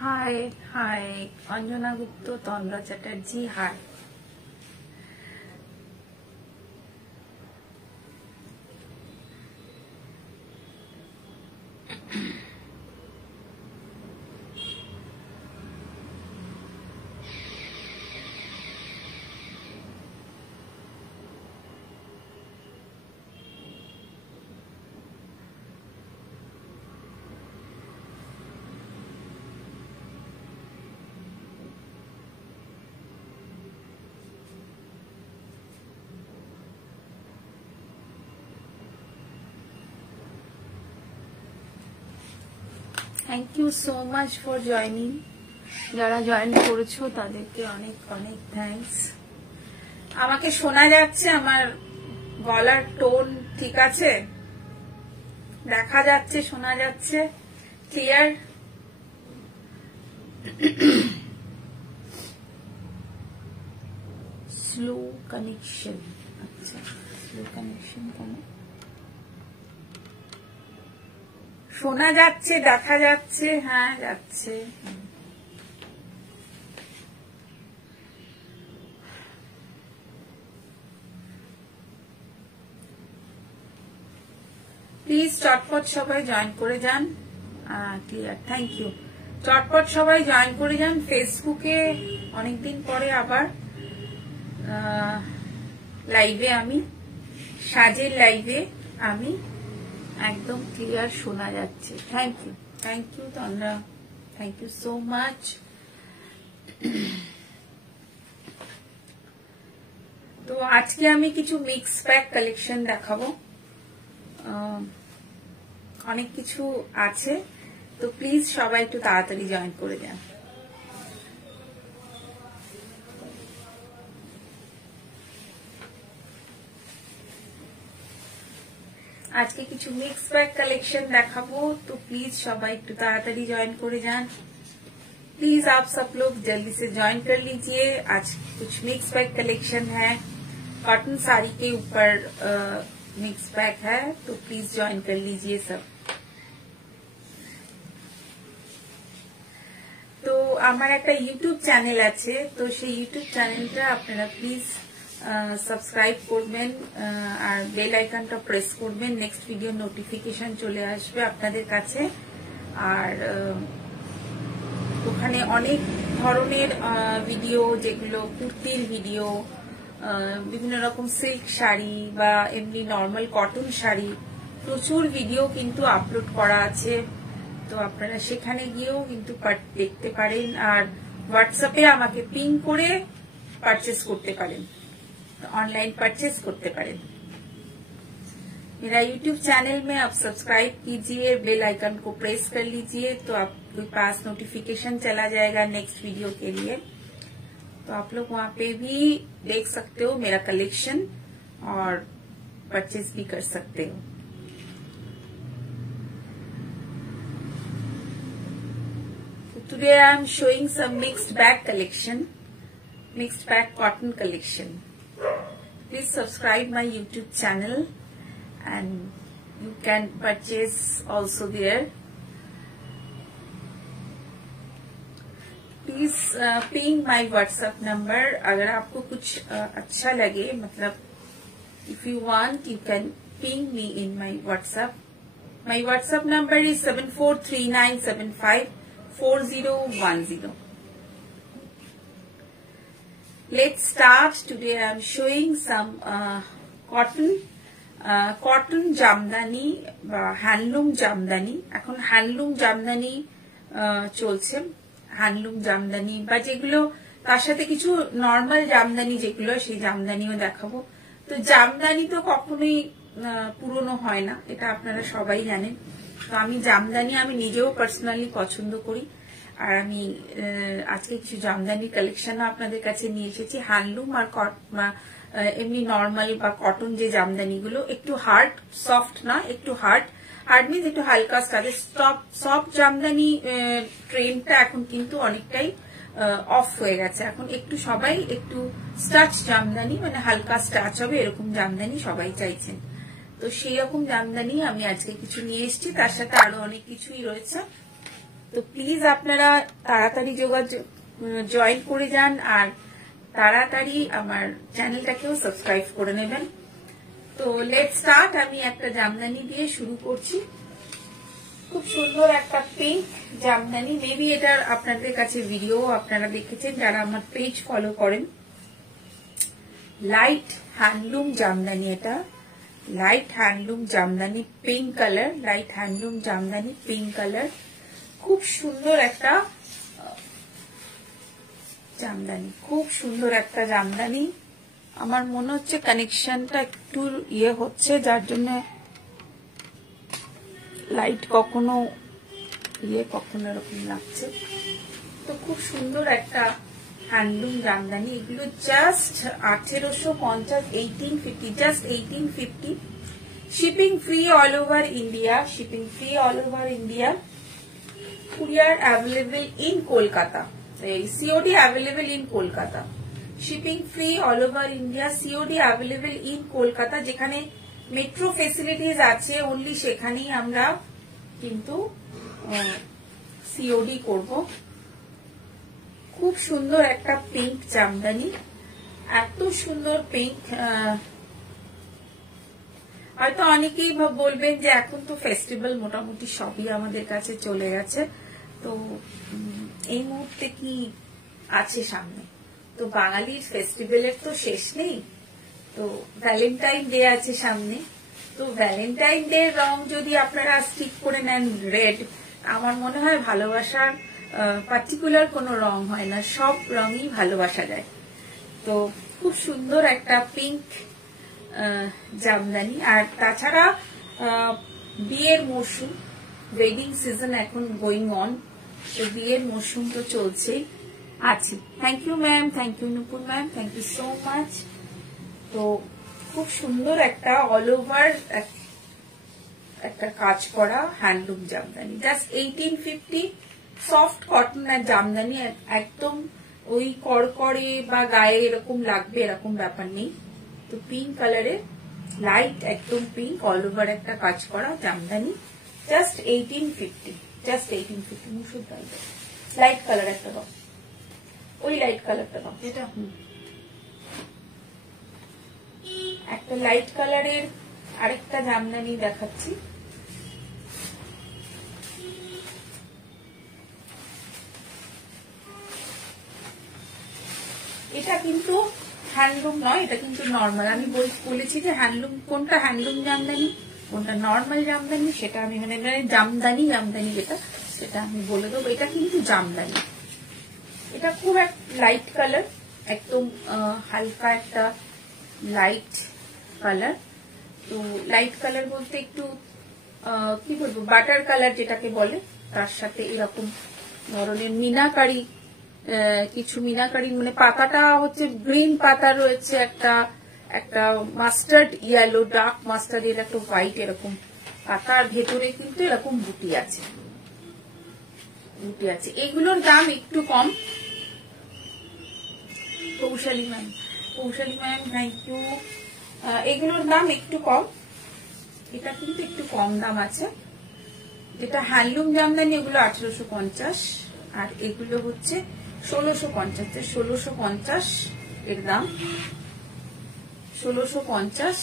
Hi, hi, Anjana Gupta, Tandra Chatterjee, hi. Thank you so much for joining. যারা join করেছো তাদেরকে অনেক অনেক থ্যাঙ্কস। আমাকে শোনা যাচ্ছে? আমার গলার টোন ঠিক আছে? দেখা যাচ্ছে, শোনা যাচ্ছে? ক্লিয়ার? Slow connection. আচ্ছা, স্লো কানেকশন কেন? শোনা যাচ্ছে, দেখা যাচ্ছে? হ্যাঁ, যাচ্ছে। প্লিজ চটপট সবাই জয়েন করে যান। Clear, thank you. চটপট সবাই জয়েন করে যান। ফেসবুকে অনেকদিন পরে আবার লাইভে আমি, সাজের লাইভে আমি, একদম ক্লিয়ার শোনা যাচ্ছে। Thank you Tandra, thank you so much. তো আজকে আমি কিছু মিক্স প্যাক কালেকশন দেখাবো। অনেক কিছু আছে, তো প্লিজ সবাই একটু তাড়াতাড়ি জয়েন করে যান। আজকে কিছু মিক্স প্যাক কালেকশন দেখাবো, তো প্লিজ সবাই একটু তাড়াতাড়ি জয়েন করে যান। प्लीज आप सब लोग जल्दी से ज्वाइन कर लीजिए। आज कुछ मिक्स पैक कलेक्शन है, कॉटन साड़ी के ऊपर मिक्स पैक है, तो प्लीज ज्वाइन कर लीजिए सब। তো আমার একটা ইউটিউব চ্যানেল আছে, তো সেই ইউটিউব চ্যানেলটা আপনারা প্লিজ সাবস্ক্রাইব করবেন আর বেল আইকনটা প্রেস করবেন। নেক্সট ভিডিও নোটিফিকেশন চলে আসবে আপনাদের কাছে। আর ওখানে অনেক ধরনের ভিডিও, যেগুলো কুর্তির ভিডিও, বিভিন্ন রকম সিল্ক শাড়ি বা এমনি নর্মাল কটন শাড়ি, প্রচুর ভিডিও কিন্তু আপলোড করা আছে। তো আপনারা সেখানে গিয়েও কিন্তু দেখতে পারেন, আর হোয়াটসঅ্যাপে আমাকে পিং করে পারচেস করতে পারেন, ऑनलाइन परचेस करते पारें। मेरा यूट्यूब चैनल में आप सब्सक्राइब कीजिए, बेल आइकन को प्रेस कर लीजिए, तो आपके पास नोटिफिकेशन चला जाएगा नेक्स्ट वीडियो के लिए। तो आप लोग वहां पे भी देख सकते हो मेरा कलेक्शन और परचेस भी कर सकते हो। So today I am showing some mixed bag collection, mixed bag cotton collection. Please subscribe my YouTube channel and you can purchase also there. Please ping my WhatsApp number अगर आपको कुछ अच्छा लगे, मतलब if you want you can ping me in my WhatsApp. My WhatsApp number is 7439754010. Let's start. Today I am showing some cotton Jamdani বা handloom Jamdani. এখন handloom Jamdani চলছে, handloom Jamdani বা যেগুলো তার সাথে কিছু নর্মাল জামদানি যেগুলো, সেই জামদানিও দেখাবো। তো জামদানি তো কখনোই পুরনো হয় না, এটা আপনারা সবাই জানেন। তো আমি জামদানি আমি নিজেও পার্সোনালি পছন্দ করি, আর আমি আজকে কিছু জামদানি কালেকশনও আপনাদের কাছে নিয়ে এসেছি। হ্যান্ডলুম আর এমনি নর্মাল বা কটন যে জামদানিগুলো, একটু হার্ড, সফট না, একটু হার্ড। হার্ড মিন্স একটু হালকা স্টাচের। সফট জামদানি ট্রেন্ডটা এখন কিন্তু অনেকটাই অফ হয়ে গেছে। এখন একটু সবাই একটু স্টাচ জামদানি, মানে হালকা স্টাচ হবে এরকম জামদানি সবাই চাইছেন। তো সেই রকম জামদানি আমি আজকে কিছু নিয়ে এসেছি, তার সাথে আরো অনেক কিছুই রয়েছে। তো প্লিজ আপনারা তাড়াতাড়ি জয়েন করে যান আর তাড়াতাড়ি আমার চ্যানেলটাকেও সাবস্ক্রাইব করে নেবেন। তো লেটস স্টার্ট। আমি একটা জামদানি দিয়ে শুরু করছি। খুব সুন্দর একটা পিঙ্ক জামদানি। মেবি এটার আপনাদের কাছে ভিডিও আপনারা দেখেছেন যারা আমার পেজ ফলো করেন। লাইট হ্যান্ডলুম জামদানি, এটা light handloom Jamdani, pink colour, light handloom Jamdani pink colour. খুব সুন্দর একটা জামদানি, খুব সুন্দর একটা জামদানি। আমার মনে হচ্ছে কানেকশনটা একটু হচ্ছে, যার জন্য লাইট কখনো কখনো এরকম লাগছে। তো খুব সুন্দর একটা হ্যান্ডলুম জামদানি। এগুলো just 1850, 1850, just 1850। Shipping free all over India, shipping free all over India. Courier available in Kolkata, COD available in Kolkata. Shipping free all over India, COD available in Kolkata. যেখানে মেট্রো ফেসিলিটিস আছে অনলি সেখানেই আমরা কিন্তু সিওডি করব। খুব সুন্দর একটা পিঙ্ক জামদানি, এত সুন্দর পিঙ্ক। হয়তো অনেকেই বলবেন যে এখন তো ফেস্টিভ্যাল মোটামুটি সবই আমাদের কাছে চলে গেছে, তো এই মুহূর্তে কি আছে সামনে? তো বাঙালির ফেস্টিভ্যালের তো শেষ নেই। তো ভ্যালেন্টাইন ডে আছে সামনে। তো ভ্যালেন্টাইন ডে রং যদি আপনারা স্টিক করে নেন রেড, আমার মনে হয় ভালোবাসার পার্টিকুলার কোনো রং হয় না, সব রঙই ভালোবাসা যায়। তো খুব সুন্দর একটা পিঙ্ক জামদানি। আর তাছাড়া বিয়ের মৌসুম, ওয়েডিং সিজন এখন গোয়িং অন, তো বিয়ের মৌসুম তো চলছেই আছে। Thank you ma'am, thank you Nupur ma'am, thank you so much. তো খুব সুন্দর একটা অল ওভার একটা কাজ করা হ্যান্ডলুম জামদানি, জাস্ট 1850। সফট কটনের জামদানি, একদম ওই কড়কড়ে বা গায়ে এরকম লাগবে এরকম ব্যাপার নেই। তো পিঙ্ক কালারের, লাইট একদম পিঙ্ক অল ওভার একটা কাজ করা জামদানি, জাস্ট 1850, জাস্ট 1850। মুসুর দাও, লাইট কালার একটা দাও, ওই লাইট কালারটা দাও, এটা একটা লাইট কালারের আরেকটা জামদানি দেখাচ্ছি। এটা কিন্তু হ্যান্ডলুম নয়, এটা কিন্তু নর্মাল। আমি বলেছি যে হ্যান্ডলুম কোনটা হ্যান্ডলুম জামদানি কোনটা নর্মাল জামদানি, সেটা আমি মানে জামদানি যেটা সেটা আমি বলে দেবো। এটা কিন্তু জামদানি, এটা খুব এক লাইট কালার, একদম হালকা একটা লাইট কালার। তো লাইট কালার বলতে একটু কি বলবো, বাটার কালার যেটাকে বলে, তার সাথে এরকম ধরনের মিনাকারি, কিছু মিনাকারি, মানে পাতাটা হচ্ছে গ্রিন পাতা রয়েছে, একটা মাস্টার্ড ইয়েলো, ডার্ক মাস্টার্ড এর একটা হোয়াইট এরকম পাতার ভেতরে কিন্তু এরকম বুটি আছে। এগুলোর দাম একটু কম। Kaushali ma'am, thank you. এগুলোর দাম একটু কম, এটা কিন্তু একটু কম দাম আছে। যেটা হ্যান্ডলুম জামদানি এগুলো 1850, আর এগুলো হচ্ছে 1650। 1650 এর দাম, 1650।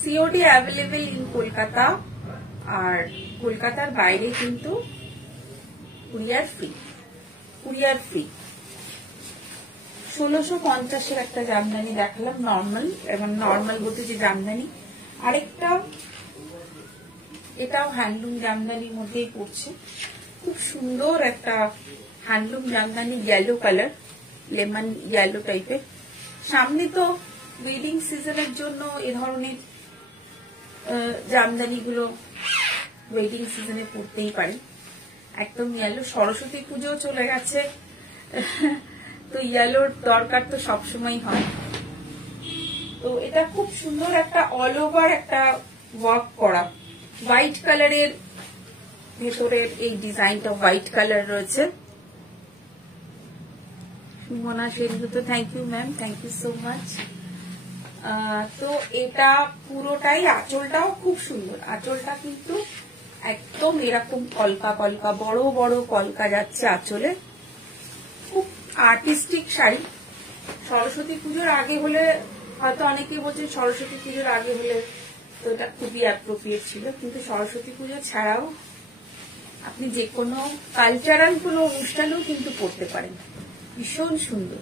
সিওডি অ্যাভেলেবল ইন কলকাতা, আর কলকাতার বাইরে কিন্তু কুরিয়ার ফ্রি। 1650 একটা জামদানি দেখালাম নর্মাল, এবং নর্মাল বলতে যে জামদানি আরেকটা, এটাও হ্যান্ডলুম জামদানির মধ্যেই পড়ছে। খুব সুন্দর একটা handloom Jamdani, yellow colour, lemon yellow টাইপের। সামনে তো ওয়েডিং সিজনের জন্য এ ধরনের জামদানিগুলো ওয়েডিং সিজনে পড়তেই পারে। একদম ইয়েলো, সরস্বতী পুজো চলে গেছে, তো ইয়েলোর দরকার তো সবসময় হয়। তো এটা খুব সুন্দর একটা অল ওভার একটা ওয়ার্ক করা, হোয়াইট কালারের ভেতরের এই ডিজাইনটা হোয়াইট কালার রয়েছে। Sumana Sengupta, thank you ma'am, thank you so much. তো এটা পুরোটাই, আঁচলটাও খুব সুন্দর, আঁচলটা কিন্তু একদম এরকম কলকা কলকা বড় বড় কলকা যাচ্ছে আঁচলে, খুব আর্টিস্টিক শাড়ি। সরস্বতী পুজোর আগে হলে হয়তো অনেকেই বলছেন সরস্বতী পুজোর আগে হলে তো এটা খুবই অ্যাপ্রোপ্রিয়েট ছিল, কিন্তু সরস্বতী পুজো ছাড়াও আপনি যে কোনো কালচারাল কোনো অনুষ্ঠানেও কিন্তু পড়তে পারেন। ভীষণ সুন্দর,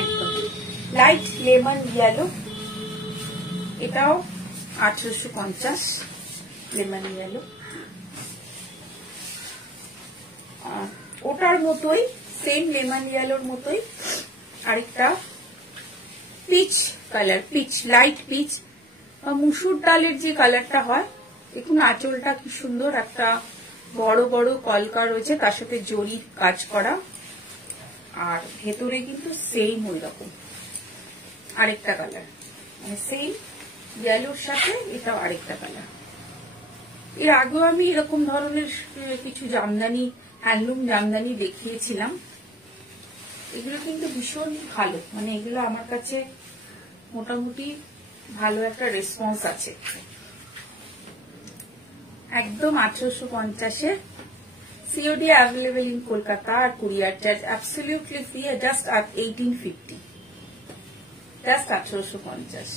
একদম লাইট লেমন ইয়েলো, এটাও 1850 লেমন ইয়েলো। ওটার মতোই সেম লেমন ইয়েলোর মতোই আরেকটা peach colour, peach light peach বা মুসুর ডালের যে কালারটা হয়। দেখুন আঁচলটা কি সুন্দর, একটা বড় বড় কলকা রয়েছে, তার সাথে জরির কাজ করা, আর ভেতরে কিন্তু সেম ওই রকম আরেকটা কালার, মানে সেম ইয়েলোর সাথে এটাও আরেকটা কালার। এর আগেও আমি এরকম ধরনের কিছু জামদানি, হ্যান্ডলুম জামদানি দেখিয়েছিলাম। এগুলো কিন্তু ভীষণ ভালো, মানে এগুলো আমার কাছে মোটামুটি ভালো একটা রেসপন্স আছে। একদম 1850-এর, সিওডি অ্যাভেলেবল ইন কলকাতা, আর courier charge absolutely free, just 1850, just 1850।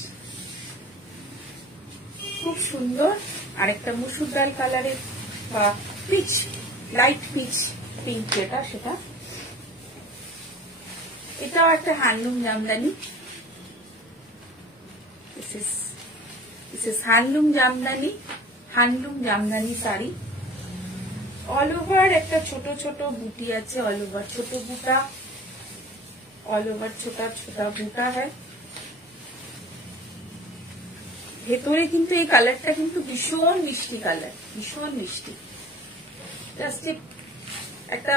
খুব সুন্দর আরেকটা মুসুর ডাল কালারের বা পিচ, লাইট পিচ পিঙ্ক যেটা, সেটা এটাও একটা handloom Jamdani. This is handloom Jamdani, handloom Jamdani sari. All over একটা ছোট ছোট বুটি আছে, অল ওভার ছোট বুটা, অল ওভার ছোটা ছোটা বুটা হয়। ভেতরে কিন্তু এই কালারটা কিন্তু ভীষণ মিষ্টি কালার, ভীষণ মিষ্টি, জাস্ট একটা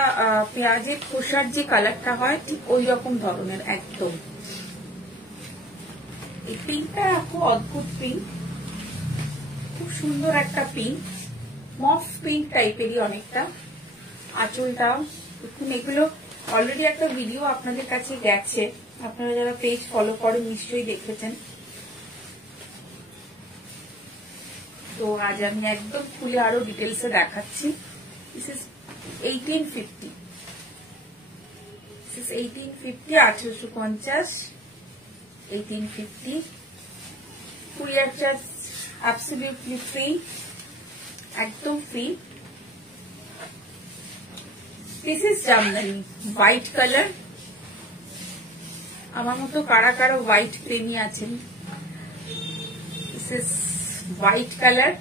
পেঁয়াজের খোসার যে কালারটা হয় ঠিক ওই রকম ধরনের একদম। এই পিঙ্কটা খুব অদ্ভুত পিঙ্ক, খুব সুন্দর একটা পিঙ্ক, মফ পিঙ্ক টাইপেরই অনেকটা। আঁচলটাও দেখুন, এগুলো অলরেডি একটা ভিডিও আপনাদের কাছে গেছে, আপনারা যারা পেজ ফলো করেন নিশ্চয়ই দেখেছেন। তো আজ আমি একদম খুলে আরো ডিটেলসে দেখাচ্ছি। This is 1850, this is 1850, 1850, 1850। Courier charge absolutely free, একদম ফ্রি। This is jamdani, white colour. আমার মতো কারা কারা হোয়াইট প্রেমী আছেন? This is white colour,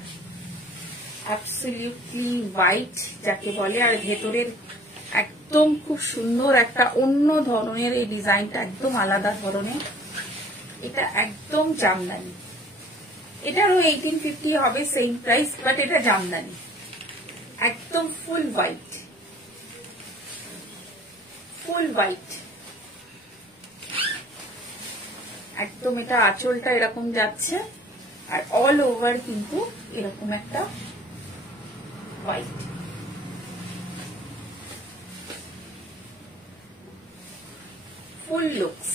absolutely white যাকে বলে, আর ভেতরের একদম খুব সুন্দর একটা অন্য ধরনের এই ডিজাইনটা, একদম আলাদা ধরনের। এটা একদম জামদানি, এটারও 1850 হবে সেম প্রাইস, বাট এটা জামদানি একদম ফুল হোয়াইট, ফুল হোয়াইট একদম। এটা আঁচলটা এরকম যাচ্ছে, আর অল ওভার কিন্তু এরকম একটা হোয়াইট। ফুল লুকস,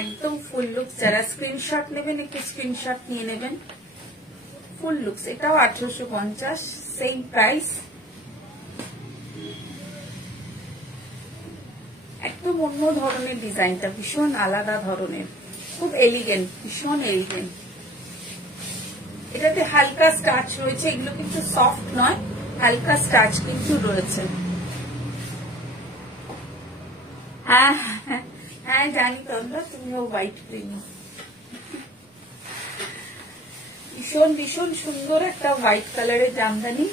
একদম ফুল লুকস। যারা স্ক্রিনশট নেবেন একটু স্ক্রিনশট নিয়ে নেবেন। ফুল লুকস, এটাও 1850, সেম প্রাইস। একদম অন্য ধরনের ডিজাইনটা, ভীষণ আলাদা ধরনের, খুব এলিগেন্ট, ভীষণ এলিগেন্ট। এটাতে হালকা স্টাচ রয়েছে, এগুলো কিন্তু সফট নয়, হালকা স্টাচ কিন্তু রয়েছে। হ্যাঁ হ্যাঁ জানি তোমরা, তুমিও হোয়াইট প্রেমী। ভীষণ ভীষণ সুন্দর একটা হোয়াইট কালারের জামদানি।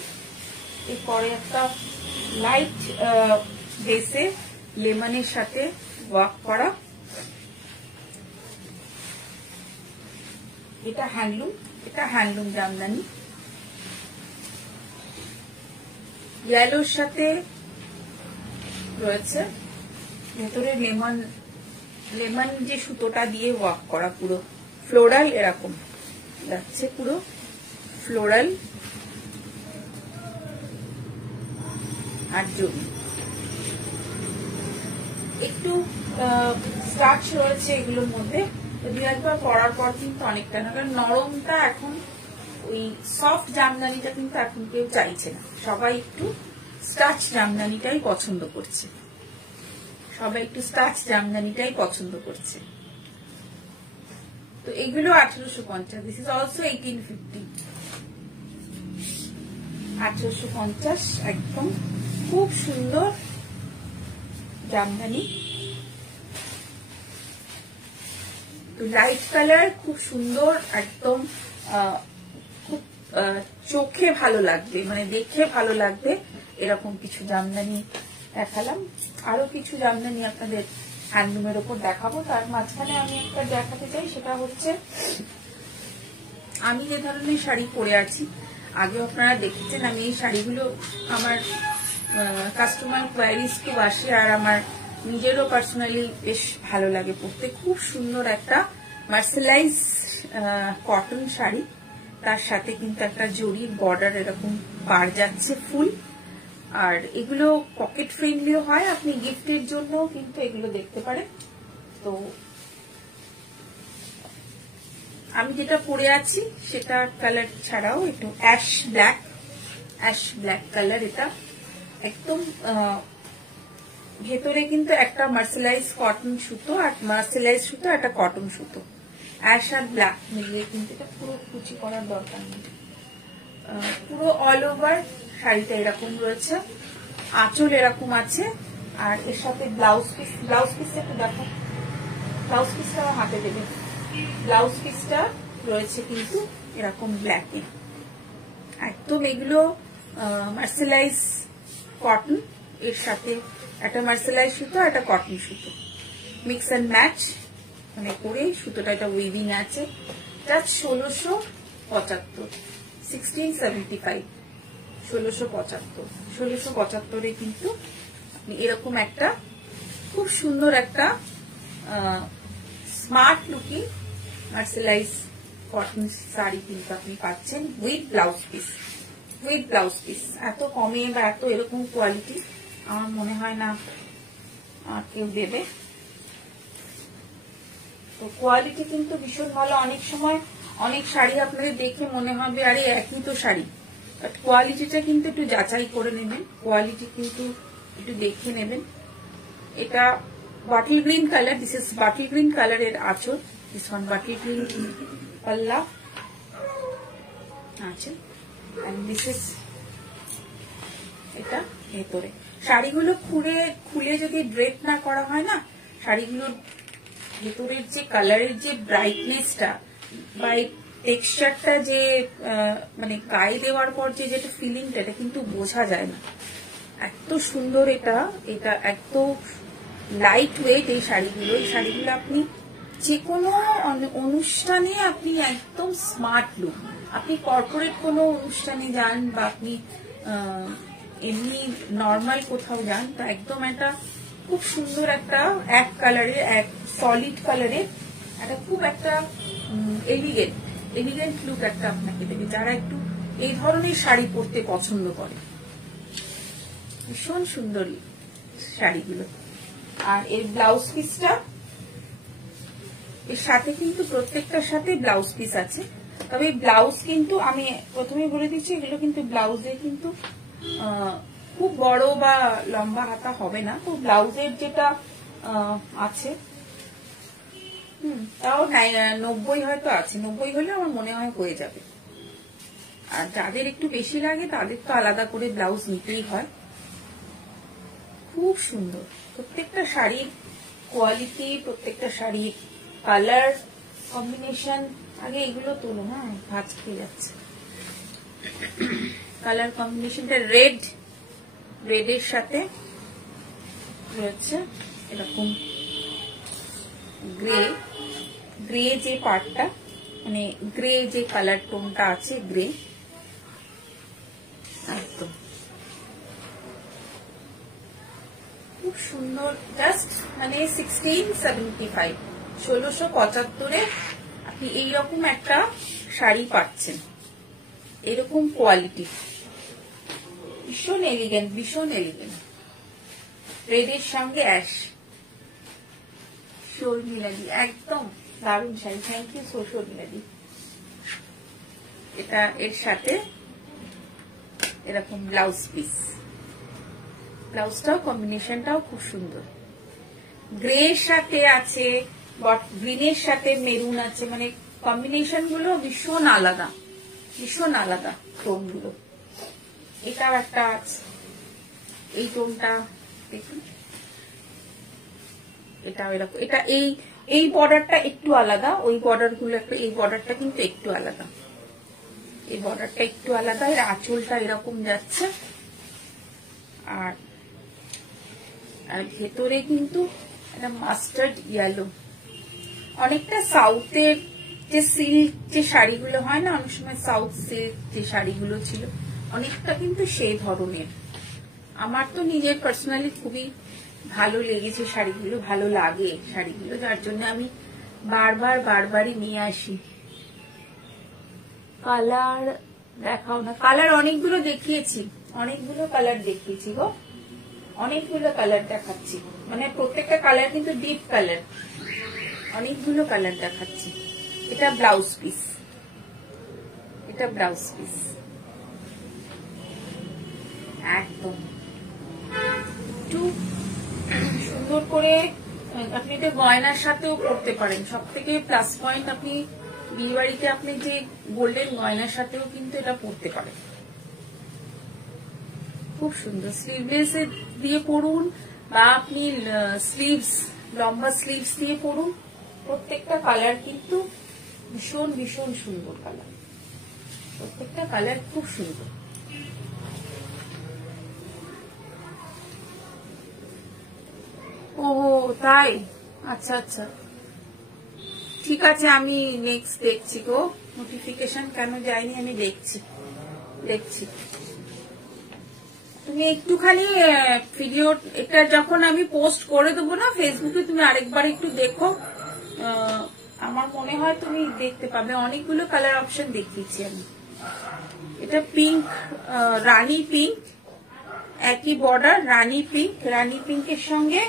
এরপরে একটা লাইট বেসে লেমনের সাথে ওয়ার্ক করা, এটা হ্যান্ডলুম, এটা হ্যান্ডলুম জামদানি। ইয়েলোর সাথে রয়েছে ভেতরে লেমন, লেমন যে সুতোটা দিয়ে ওয়ার্ক করা, পুরো ফ্লোরাল এরকম যাচ্ছে, পুরো ফ্লোরাল আর জমি। একটু স্টার্চ রয়েছে এগুলোর মধ্যে, তো 2 একবার পরার পর কিন্তু অনেকটা না, কারণ নরমটা এখন ওই সফট জামদানিটা কিন্তু এখন কেউ চাইছে না, সবাই একটু স্টাচ জামদানিটাই পছন্দ করছে, তো এগুলো 1850। দিস ইজ অলসো 1850, 1850 একদম খুব সুন্দর জামদানি, লাইট কালার, খুব সুন্দর একদম, খুব চোখে ভালো লাগবে, মানে দেখে ভালো লাগবে এরকম কিছু জামদানি দেখালাম। আরো কিছু জামদানি আপনাদের হ্যান্ডলুমের ওপর দেখাবো। তার মাঝখানে আমি একটা দেখাতে চাই, সেটা হচ্ছে আমি যে ধরনের শাড়ি পরে আছি, আগে আপনারা দেখেছেন আমি এই শাড়িগুলো আমার কাস্টমার কোয়ারিজ খুব আসে, আর আমার নিজেরও পার্সোনালি বেশ ভালো লাগে পরতে। খুব সুন্দর একটা মার্সেলাইজ কটন শাড়ি, তার সাথে কিন্তু একটা জরির বর্ডার এরকম পার যাচ্ছে ফুল, আর এগুলো পকেট ফ্রেন্ডলিও হয়, আপনি গিফটের জন্য কিন্তু এগুলো দেখতে পারেন। তো আমি যেটা পরে আছি সেটা কালার ছাড়াও একটু অ্যাশ ব্ল্যাক কালার, এটা একদম ভেতরে কিন্তু একটা মার্সেলাইজ কটন সুতো, আর মার্সেলাইজ সুতো একটা কটন সুতো, অ্যাশ আর ব্ল্যাক মিলিয়ে কিন্তু এটা পুরো কুচি করার দরকার নেই, পুরো অল ওভার শাড়িটা এরকম রয়েছে, আঁচল এরকম আছে, আর এর সাথে ব্লাউজ পিসটা একটু দেখো, ব্লাউজ পিসটা হাতে দেবে, ব্লাউজ পিসটা রয়েছে কিন্তু এরকম ব্ল্যাকে, একদম এগুলো মার্সেলাইজ কটন, এর সাথে একটা মার্সেলাইজ সুতো একটা কটন সুতো মিক্স অ্যান্ড ম্যাচ মানে করে সুতোটা একটা উইভিং আছে, জাস্ট 1675, 1675, 1675 কিন্তু আপনি এরকম একটা খুব সুন্দর একটা smart looking mercerised cotton sari কিন্তু আপনি পাচ্ছেন উইথ ব্লাউজ পিস। এত কমে বা এত এরকম কোয়ালিটি আমার মনে হয় না কেউ দেবে, তো কোয়ালিটি কিন্তু ভীষণ ভালো। অনেক সময় অনেক শাড়ি আপনাদের দেখে মনে হবে আরে একই তো শাড়ি, বাট কোয়ালিটিটা কিন্তু একটু যাচাই করে নেবেন, কোয়ালিটি কিন্তু একটু দেখে নেবেন। এটা bottle green colour, this is bottle green কালারের আঁচল, দিস ওয়ান বাটল গ্রিন পাল্লা আঁচল, এন্ড দিস ইজ এটা ভেতরে। শাড়িগুলো খুলে যদি ড্রেপ না করা হয় না, শাড়িগুলোর ভেতরের যে কালারের যে ব্রাইটনেসটা বা টেক্সচারটা যে মানে গায়ে দেওয়ার পর যে যেটা ফিলিংটা, এটা কিন্তু বোঝা যায় না, এত সুন্দর এটা এত লাইট ওয়েট এই শাড়িগুলো আপনি যে কোনো অনুষ্ঠানে আপনি একদম স্মার্ট লুক, আপনি কর্পোরেট কোনো অনুষ্ঠানে যান বা আপনি এমনি নর্মাল কোথাও যান, তো একদম একটা খুব সুন্দর একটা এক কালারের, এক সলিড কালারের একটা খুব একটা এলিগেন্ট লুক একটা আপনাকে দেবে, যারা একটু এই ধরনের শাড়ি পরতে পছন্দ করে। ভীষণ সুন্দর শাড়িগুলো। আর এর ব্লাউজ পিসটা এর সাথে কিন্তু প্রত্যেকটার সাথে ব্লাউজ পিস আছে, তবে ব্লাউজ কিন্তু আমি প্রথমে বলে দিচ্ছি এগুলো কিন্তু ব্লাউজে কিন্তু খুব বড় বা লম্বা হাতা হবে না, তো ব্লাউজের যেটা আছে তাও 90 হয়তো আছে, 90 হলে আমার মনে হয় হয়ে যাবে। আর যাদের একটু বেশি লাগে তাদের তো আলাদা করে ব্লাউজ নিতেই হয়। খুব সুন্দর প্রত্যেকটা শাড়ির কোয়ালিটি, প্রত্যেকটা শাড়ির কালার কম্বিনেশন। আগে এগুলো তোলো না, ভাঁজ খেয়ে যাচ্ছে। কালার কম্বিনেশনটা রেডের সাথে রয়েছে এরকম গ্রে যে পার্টটা, মানে গ্রে যে কালার টোনটা আছে গ্রে, একদম খুব সুন্দর। জাস্ট মানে 1675, 1675 আপনি এইরকম একটা শাড়ি পাচ্ছেন, এরকম কোয়ালিটি, ভীষণ এলিগেন্ট, রেডের সঙ্গে অ্যাশ শোল মিলালি একদম দারুণ শাড়ি, থ্যাংক ইউ সো শর্মিলাদি। এটা এর সাথে এরকম ব্লাউজ পিস, ব্লাউজটাও কম্বিনেশনটাও খুব সুন্দর। গ্রের সাথে আছে, গ্রিনের সাথে মেরুন আছে, মানে কম্বিনেশন গুলো ভীষণ আলাদা, ভীষণ আলাদা টোন গুলো। এটাও একটা আছে, এই টোনটা দেখুন, এটাও এরকম। এটা এই বর্ডারটা একটু আলাদা, ওই বর্ডার গুলো একটু, এই বর্ডারটা কিন্তু একটু আলাদা, এই বর্ডারটা একটু আলাদা। এর আঁচলটা এরকম যাচ্ছে, আর ভেতরে কিন্তু একটা মাস্টার্ড ইয়েলো, অনেকটা সাউথের যে সিল্ক যে শাড়িগুলো হয় না, অনেক সময় সাউথ সিল্ক যে শাড়িগুলো ছিল, অনেকটা কিন্তু সেই ধরনের। আমার তো নিজের পার্সোনালি খুবই ভালো লেগেছে শাড়িগুলো, ভালো লাগে শাড়িগুলো, যার জন্য আমি বারবারই নিয়ে আসি। কালার দেখাও না, কালার অনেকগুলো দেখিয়েছি, অনেকগুলো কালার দেখিয়েছি গো, অনেকগুলো কালার দেখাচ্ছি, মানে প্রত্যেকটা কালার কিন্তু ডিপ কালার, অনেকগুলো কালার দেখাচ্ছি। এটা ব্লাউজ পিস, এটা ব্লাউজ পিস একদম একটু সুন্দর করে। আপনি এটা গয়নার সাথেও পরতে পারেন, সব থেকে প্লাস পয়েন্ট, আপনি বিয়ে বাড়িতে আপনি যে গোল্ডেন গয়নার সাথেও কিন্তু এটা পরতে পারেন, খুব সুন্দর। স্লিভলেস দিয়ে পরুন, বা আপনি স্লিভস, লম্বা স্লিভস দিয়ে পরুন, প্রত্যেকটা কালার কিন্তু ভীষণ ভীষণ সুন্দর কালার, প্রত্যেকটা কালার খুব সুন্দর। ও তাই, আচ্ছা আচ্ছা, ঠিক আছে, আমি নেক্সট দেখছি গো, নোটিফিকেশন কেন যায়নি আমি দেখছি। তুমি একটুখানি ভিডিও এটা যখন আমি পোস্ট করে দেবো না ফেসবুকে, তুমি আরেকবার একটু দেখো, আমার মনে হয় তুমি দেখতে পাবে, অনেকগুলো কালার অপশন দেখিয়েছি আমি। এটা পিঙ্ক, রানী পিঙ্ক, একই বর্ডার, রানী পিঙ্ক, রানী পিঙ্কের সঙ্গে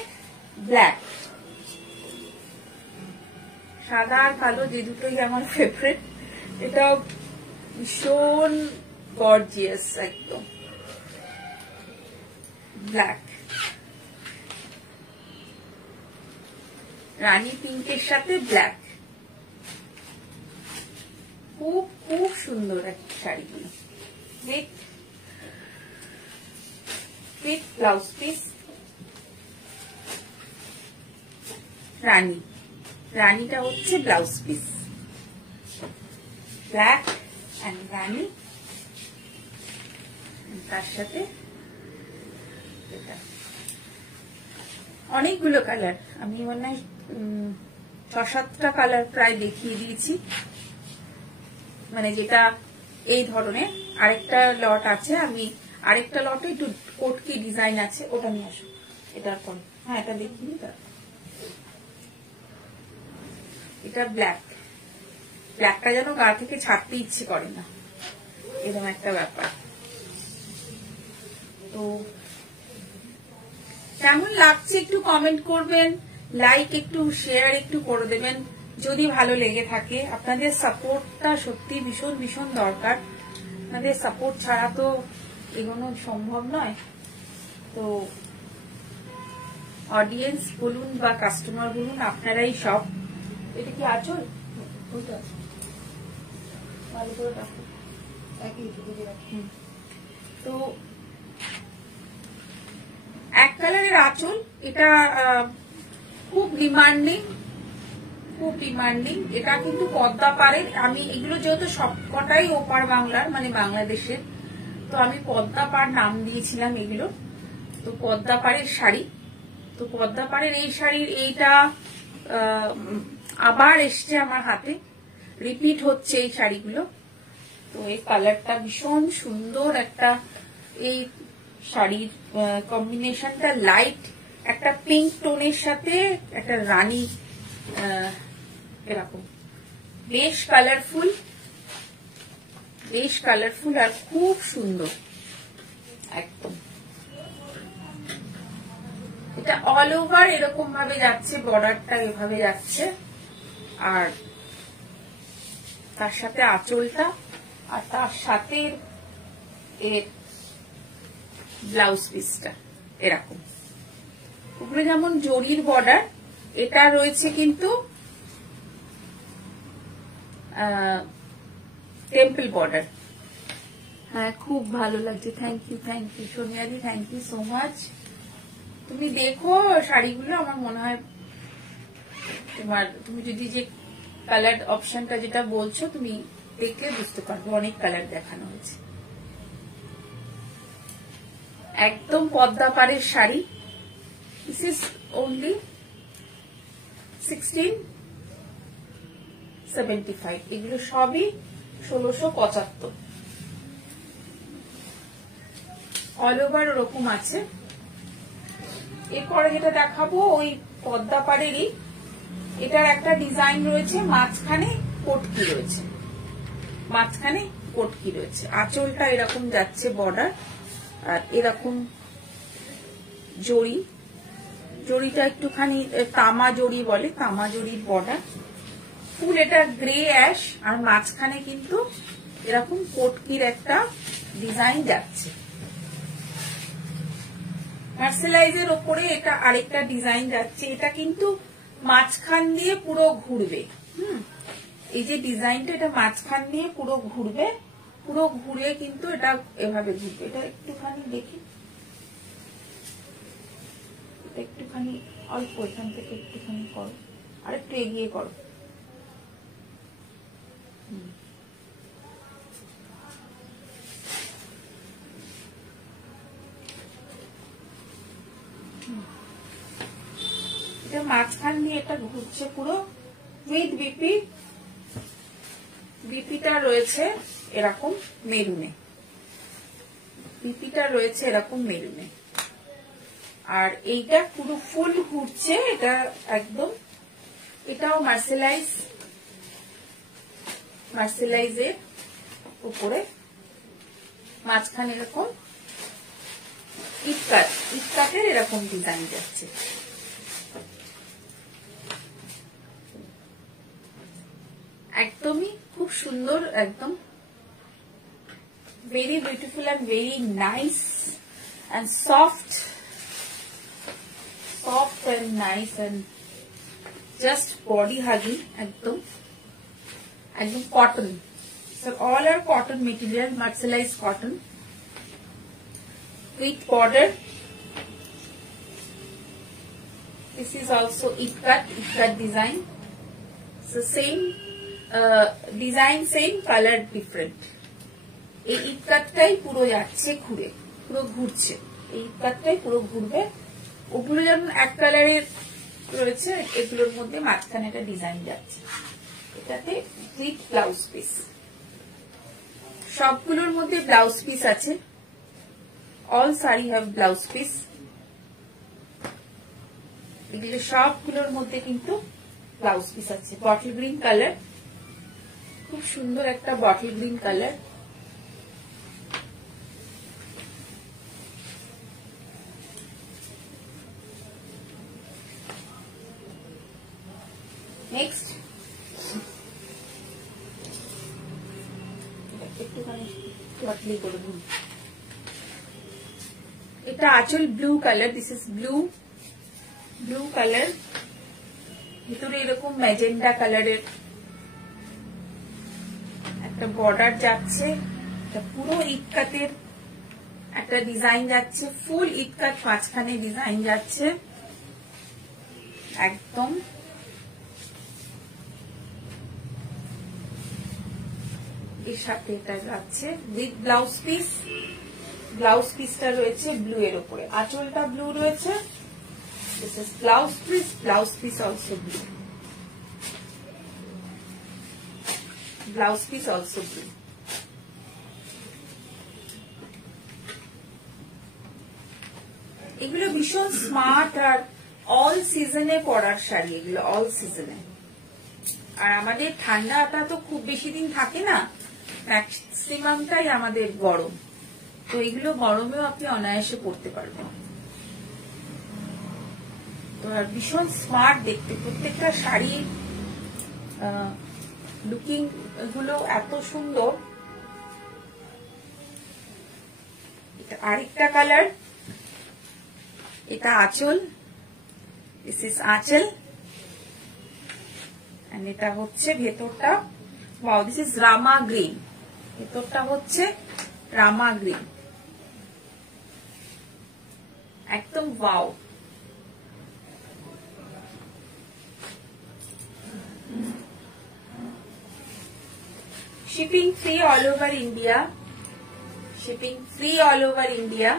ব্ল্যাক, সাদা আর কালো যে দুটোই আমার ফেভারিট। এটা ভীষণ গর্জিয়াস, একদম ব্ল্যাক, রানী পিঙ্কের সাথে ব্ল্যাক, খুব খুব সুন্দর একটা শাড়িগুলো। উইথ ব্লাউজ পিস, রানীটা হচ্ছে ব্লাউজ পিস, ব্ল্যাক এন্ড রানী, তার সাথে অনেকগুলো কালার, আমি মনে হয় 6-7টা কালার প্রায় দেখিয়ে দিয়েছি, মানে যেটা এই ধরনের। আরেকটা লট আছে, আমি আরেকটা লটে একটু কোটকি ডিজাইন আছে, ওটা নিয়ে আসো, এটার পর, হ্যাঁ এটা দেখিনি, এটা ব্ল্যাকটা যেন গা থেকে ছাড়তে ইচ্ছে করে না, এরকম একটা ব্যাপার। তো কেমন লাগছে একটু কমেন্ট করবেন, লাইক একটু শেয়ার একটু করে দেবেন যদি ভালো লেগে থাকে। আপনাদের সাপোর্টটা সত্যি ভীষণ ভীষণ দরকার, আপনাদের সাপোর্ট ছাড়া তো এগোনো সম্ভব নয়। তো অডিয়েন্স বলুন বা কাস্টমার বলুন, আপনারাই সব। এটা কি আঁচল, ভালো করে রাখো, তো এক কালারের আঁচল, এটা খুব ডিমান্ডিং, এটা কিন্তু পদ্মা পাড়ের। আমি এগুলো যেহেতু সবকটাই ওপার বাংলার, মানে বাংলাদেশের, তো আমি পদ্মা পাড় নাম দিয়েছিলাম এগুলো। তো পদ্মা পাড়ের শাড়ি, তো পদ্মা পাড়ের এই শাড়ির এইটা আবার এসছে আমার হাতে, রিপিট হচ্ছে এই শাড়িগুলো। তো এই কালারটা ভীষণ সুন্দর একটা, এই শাড়ির কম্বিনেশনটা লাইট একটা পিঙ্ক টোনের সাথে একটা রানী, এরকম বেশ কালারফুল আর খুব সুন্দর একদম। এটা অল ওভার এরকম ভাবে যাচ্ছে, বর্ডারটা এভাবে যাচ্ছে, আর তার সাথে আঁচলটা, আর তার সাথে এর ব্লাউজ পিসটা এরকম। ওগুলো যেমন জরির বর্ডার, এটা রয়েছে কিন্তু টেম্পল বর্ডার। হ্যাঁ, খুব ভালো লাগছে। থ্যাংক ইউ সোনিয়াদি, থ্যাংক ইউ সো মাচ। তুমি দেখো শাড়িগুলো, আমার মনে হয় তুমি যদি যে কালার অপশনটা যেটা বলছো তুমি দেখলে বুঝতে পারবে, অনেক কালার দেখানো হয়েছে। একদম পদ্মা পাড়ের শাড়ি। This is only 1675। এগুলো সবই 1675। অল ওভার ওরকম আছে। এরপরে যেটা দেখাবো ওই পদ্মা পাড়েরই, এটার একটা ডিজাইন রয়েছে, মাঝখানে কটকি রয়েছে, আঁচলটা এরকম যাচ্ছে বর্ডার, আর এরকম জড়িটা একটুখানি তামা জড়ি বলে, তামা জড়ির বর্ডার। ফুল এটা গ্রে অ্যাশ, আর মাঝখানে কিন্তু এরকম কটকির একটা ডিজাইন যাচ্ছে। মার্সেলাইজের ওপরে এটা আরেকটা ডিজাইন যাচ্ছে, এটা কিন্তু মাঝখান দিয়ে পুরো ঘুরবে। এই যে ডিজাইনটা, এটা মাঝখান দিয়ে পুরো ঘুরবে, পুরো ঘুরে কিন্তু এটা এভাবে ঘুরবে। এটা একটুখানি দেখি, একটুখানি অল্প এখান থেকে একটুখানি করো, আর একটু এগিয়ে করো। এটা মাঝখান দিয়ে এটা ঘুরছে পুরো উইথ বিপি। বিপিটা রয়েছে এরকম মেরুনে, আর এইটা পুরো ফুল ঘুরছে। এটা একদম, এটাও মার্সেলাইজের উপরে মাঝখানে এরকম ইটকাটের এরকম ডিজাইন যাচ্ছে। একদমই খুব সুন্দর, একদম very beautiful and very nice and soft and nice and just body hugging. একদম cotton. So all are cotton material, mercerized cotton with border. This is also ikat design. So same design, same color different. এই ইটকাটটাই পুরো যাচ্ছে ঘুরে, পুরো ঘুরছে। এই ইটকাটটাই পুরো ঘুরবে। ওগুলো যেমন এক কালারের রয়েছে, এগুলোর মধ্যে মাঝখানে একটা ডিজাইন যাচ্ছে। এটাতে উইথ ব্লাউজ পিস, সবগুলোর মধ্যে ব্লাউজ পিস আছে। All sari have blouse piece. এগুলো সবগুলোর মধ্যে কিন্তু ব্লাউজ পিস আছে। বটল গ্রিন কালার, খুব সুন্দর একটা বটল গ্রিন কালার। নেক্সট এটা আঁচল blue colour. This is blue colour, ভিতরে এরকম ম্যাজেন্ডা কালারের একটা বর্ডার যাচ্ছে। এটা পুরো ইটকাটের একটা ডিজাইন যাচ্ছে, ফুল ইটকাট, মাঝখানে ডিজাইন যাচ্ছে একদম। এর সাথে এটা যাচ্ছে উইথ ব্লাউজ পিস। ব্লাউজ পিসটা রয়েছে ব্লু এর উপরে, আঁচলটা ব্লু রয়েছে। This is blouse piece also blue, blouse piece also blue. এগুলো ভীষণ স্মার্ট আর অল সিজনে পরার শাড়ি, এগুলো অল সিজনে। আর আমাদের ঠান্ডাটা তো খুব বেশি দিন থাকে না, ম্যাক্সিমামটাই আমাদের গরম, তো এগুলো গরমেও আপনি অনায়াসে পরতে পারবেন। তো আর ভীষণ স্মার্ট দেখতে, প্রত্যেকটা শাড়ি লুকিং গুলো এত সুন্দর। এটা আরেকটা কালার, এটা আঁচল, দিস ইজ আঁচল, এন্ড এটা হচ্ছে ভেতরটা। Wow, this is Rama green, ভেতরটা হচ্ছে রামা গ্রিন, একদম wow. Shipping free all over India. Shipping free all over India.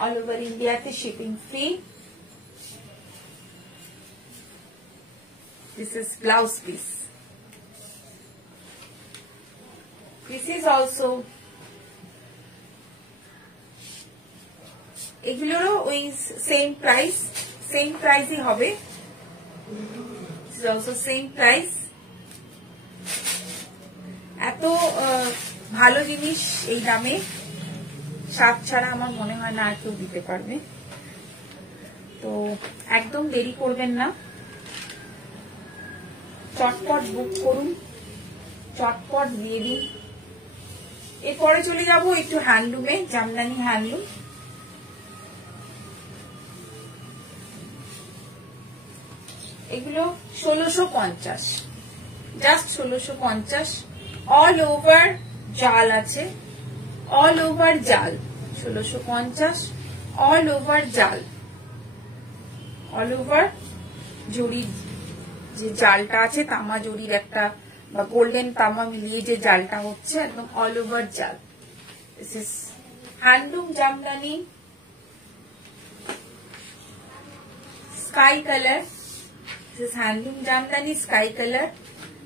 All over India te shipping free. This is blouse piece. This is also এগুলোরও ওই same price, same প্রাইসই হবে। This is also same price. এত ভালো জিনিস এই দামে সাত ছাড়া আমার মনে হয় না আর কেউ দিতে পারবে। তো একদম দেরি করবেন না, চটপট বুক করুন, চটপট দিয়ে দিন। এরপরে চলে যাব একটু হ্যান্ডলুমে, জামদানি হ্যান্ডলুম। এগুলো 1650, জাস্ট 1650। অল ওভার জাল আছে, অল ওভার জাল, 1650 অল ওভার জাল, অল ওভার জরির যে জালটা আছে, তামা জরির একটা বা গোল্ডেন তামা মিলিয়ে যে জালটা হচ্ছে, একদম অল ওভার জাল। This is handloom Jamdani, sky colour. This is handloom jamdani sky color.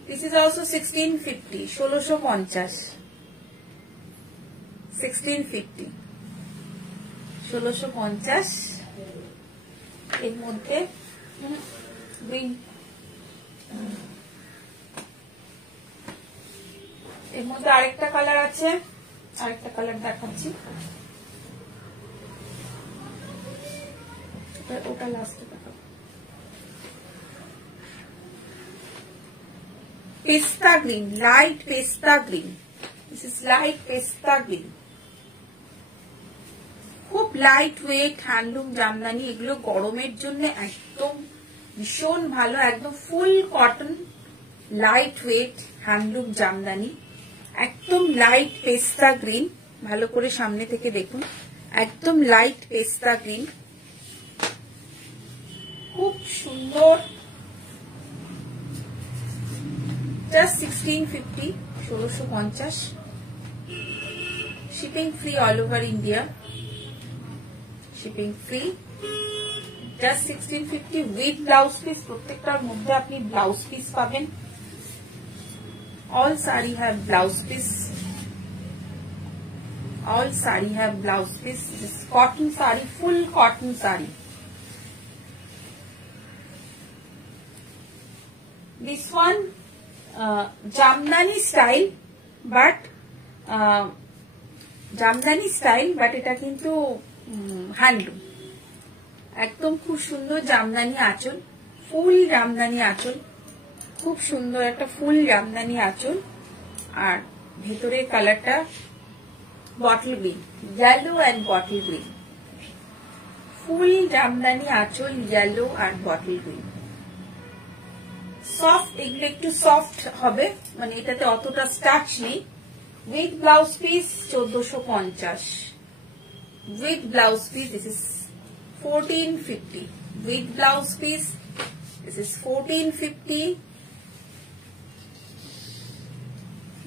This is also 1650, 1650, 1650, 1650 এর মধ্যে গ্রিন, এর মধ্যে আরেকটা কালার আছে, আরেকটা কালার দেখাচ্ছি, ওটা লাস্টে দেখাবো। পেস্তা গ্রিন, লাইট পেস্তা গ্রিন, দিস ইজ লাইট পেস্তা গ্রিন। খুব লাইট ওয়েট হ্যান্ডলুম জামদানি, এগুলো গরমের জন্য একদম ভীষণ ভালো, একদম ফুল cotton light weight handloom Jamdani, একদম লাইট পেস্তা গ্রিন। ভালো করে সামনে থেকে দেখুন, একদম লাইট পেস্তা গ্রিন, খুব সুন্দর। Just 1650, 1650, shipping free all over India, shipping free, just 1650 with blouse piece. প্রত্যেকটার মধ্যে আপনি ব্লাউজ পিস পাবেন। All sari have blouse piece, all sari have blouse piece. Cotton sari, full cotton sari. This one Jamdani style, but Jamdani style, but এটা কিন্তু handloom. একদম খুব সুন্দর জামদানি আঁচল, ফুল জামদানি আঁচল, খুব সুন্দর একটা ফুল জামদানি আঁচল। আর ভেতরের কালারটা bottle green, yellow and bottle green, ফুল জামদানি আঁচল, ইয়েলো আর বটল গ্রিন। সফট, এগুলো একটু সফট হবে, মানে এটাতে অতটা স্টার্চ নেই। With blouse piece 1450, with blouse piece this is 1450, with blouse piece this is 1450।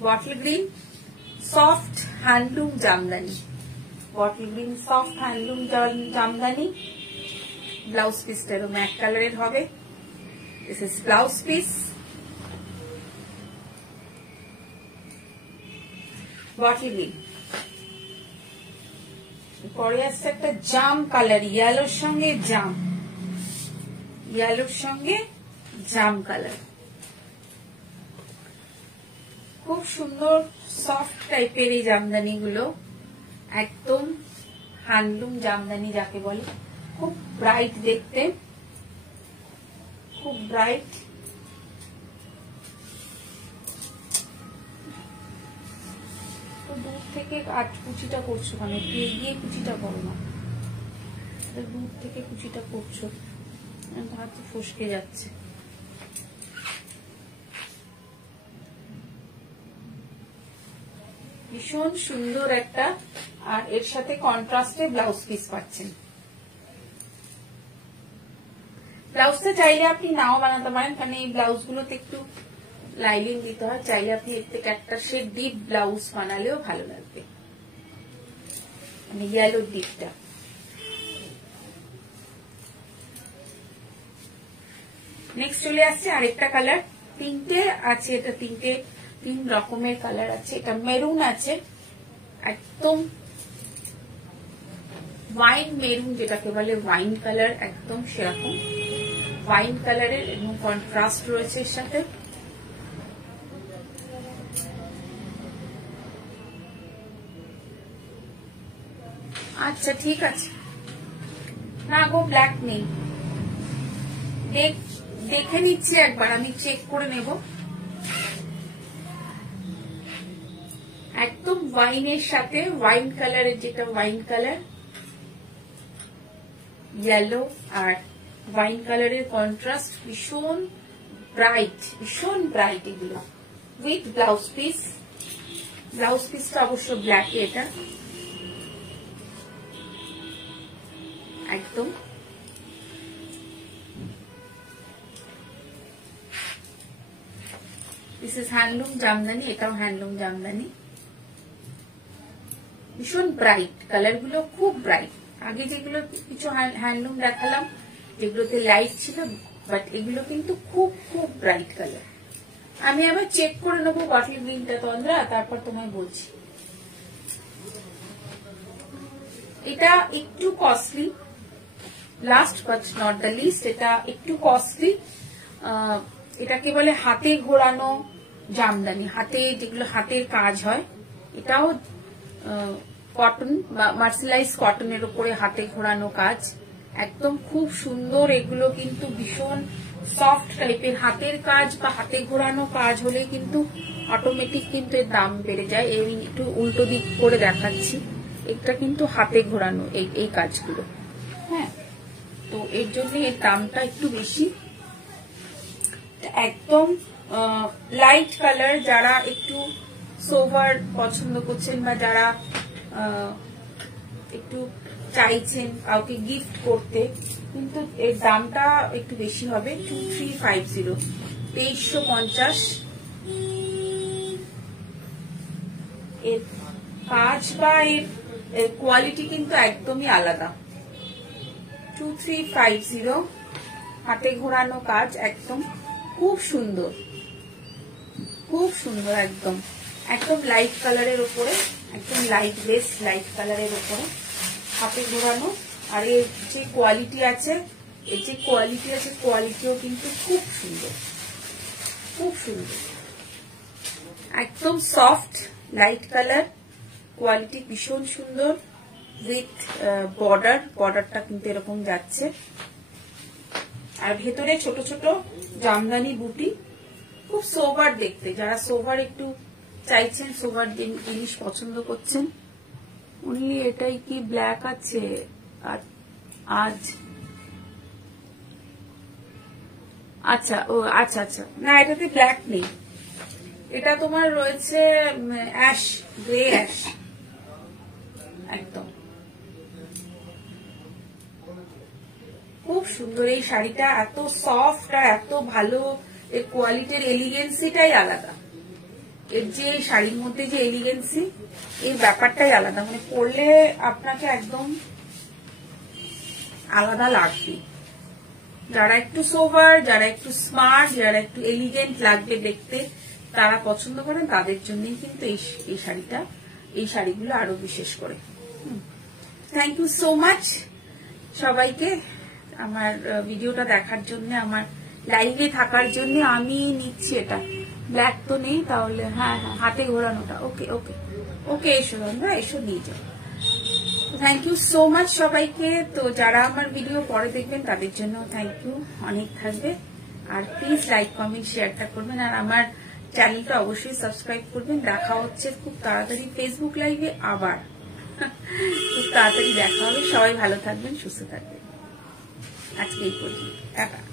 Bottle green soft handloom jamdani, bottle green soft handloom jamdani. Blouse পিসটা এরকম এক কালারের হবে। This is blouse piece, bottle green। পরে আসছে একটা জাম কালার, ইয়েলোর সঙ্গে জাম, ইয়েলোর সঙ্গে জাম কালার, খুব সুন্দর সফট টাইপের এই জামদানি গুলো, একদম হ্যান্ডলুম জামদানি যাকে বলে, খুব ব্রাইট দেখতে, খুব ব্রাইট। দূর থেকে কুচিটা করছো মানে একটু এগিয়ে কুচিটা করো না, দূর থেকে কুচিটা করছো, হাতে ফসকে যাচ্ছে। ভীষণ সুন্দর একটা, আর এর সাথে কন্ট্রাস্টে ব্লাউজ পিস পাচ্ছেন। ব্লাউজটা চাইলে আপনি নাও বানাতে পারেন, কারণ এই ব্লাউজ গুলোতে একটু লাইনিং দিতে হয়। চাইলে আপনি এর থেকে একটা শেড ডিপ ব্লাউজ বানালেও ভালো লাগবে, মানে ইয়েলো ডিপটা। নেক্সট চলে আসছে আরেকটা কালার, তিনটে আছে, এটা তিন রকমের কালার আছে। এটা মেরুন আছে, একদম ওয়াইন মেরুন, যেটাকে বলে ওয়াইন কালার, একদম সেরকম ওয়াইন কালারের এবং কন্ট্রাস্ট রয়েছে এর সাথে। আচ্ছা ঠিক আছে, না গো ব্ল্যাক নেই, দেখে নিচ্ছি একবার, আমি চেক করে নেব। একদম ওয়াইনের সাথে ওয়াইন কালারের, যেটা ওয়াইন কালার, ইয়েলো আর ওয়াইন কালারের কন্ট্রাস্ট ভীষণ ব্রাইট এগুলো, উইথ ব্লাউজ পিস। ব্লাউজ পিসটা অবশ্য ব্ল্যাক, এটা একদম দিস ইজ হ্যান্ডলুম জামদানি, এটাও হ্যান্ডলুম জামদানি। ভীষণ ব্রাইট কালার গুলো, খুব ব্রাইট। আগে যেগুলো কিছু হ্যান্ডলুম দেখালাম যেগুলোতে লাইট ছিল, বাট এগুলো কিন্তু খুব ব্রাইট কালার। আমি আবার চেক করে নেবো বটল গ্রিনটা তন্দ্রা, তারপর তোমায় বলছি। এটা একটু costly, last but not the least, এটা একটু কস্টলি। এটাকে বলে হাতে ঘোরানো জামদানি, হাতে যেগুলো হাতের কাজ হয়। এটাও কটন বা মার্সেলাইজ কটনের উপরে হাতে ঘোরানো কাজ, একদম খুব সুন্দর। এগুলো কিন্তু ভীষণ সফট টাইপের হাতের কাজ বা হাতে ঘোরানো কাজ হলে কিন্তু অটোমেটিক কিন্তু এর দাম বেড়ে যায়। এই একটু উল্টো দিক করে দেখাচ্ছি, এটা কিন্তু হাতে ঘোরানো এই কাজগুলো, হ্যাঁ, তো এর জন্য এর দামটা একটু বেশি। একদম লাইট কালার, যারা একটু সোভার পছন্দ করছেন বা যারা একটু চাইছেন কাউকে গিফট করতে, কিন্তু এর দামটা একটু বেশি হবে, 2350, 2350। এর কাজ বা এর কোয়ালিটি কিন্তু একদমই আলাদা। 2350, হাতে ঘোরানো কাজ, একদম খুব সুন্দর, একদম লাইট কালারের উপরে, একদম লাইট বেস লাইট কালারের উপরে হাতে ঘোরানো। আর এর যে কোয়ালিটি আছে, কোয়ালিটিও কিন্তু খুব সুন্দর, একদম সফট লাইট কালার, কোয়ালিটি ভীষণ সুন্দর। উইথ বর্ডারটা কিন্তু এরকম যাচ্ছে, আর ভেতরে ছোট ছোট জামদানি বুটি, খুব সোভার দেখতে। যারা সোভার একটু চাইছেন, সোভার জিনিস পছন্দ করছেন, অনলি এটাই কি ব্ল্যাক আছে আজ? আচ্ছা, ও আচ্ছা, না এটাতে ব্ল্যাক নেই, এটা তোমার রয়েছে অ্যাশ, গ্রে অ্যাশ, একদম খুব সুন্দর। এই শাড়িটা এত সফট আর এত ভালো, এর কোয়ালিটির এলিগেন্সিটাই আলাদা। এর যে শাড়ির মধ্যে যে এলিগেন্সি, এই ব্যাপারটাই আলাদা, মানে পরলে আপনাকে একদম আলাদা লাগবে। যারা একটু সোভার, যারা একটু স্মার্ট, যারা একটু এলিগেন্ট লাগবে দেখতে, তারা পছন্দ করেন, তাদের জন্যই কিন্তু এই শাড়িগুলো আরো বিশেষ করে। থ্যাংক ইউ সো মাচ সবাইকে আমার ভিডিওটা দেখার জন্য, আমার লাইভে থাকার জন্য। আমি নিচ্ছি, এটা ব্ল্যাক তো নেই, তাহলে হ্যাঁ হাতে ঘোরানোটা। ওকে এসো বন্ধুরা, এসো নিয়ে যাও। থ্যাংক ইউ সো মাচ সবাইকে। তো যারা আমার ভিডিও পরে দেখবেন তাদের জন্য থ্যাংক ইউ অনেক থাকবে। আর প্লিজ লাইক কমেন্ট শেয়ারটা করবেন, আর আমার চ্যানেলটা অবশ্যই সাবস্ক্রাইব করবেন। দেখা হচ্ছে খুব তাড়াতাড়ি ফেসবুক লাইভে, আবার খুব তাড়াতাড়ি দেখা হবে। সবাই ভালো থাকবেন, সুস্থ থাকবেন। আজকে এই পর্যন্ত, টাটা।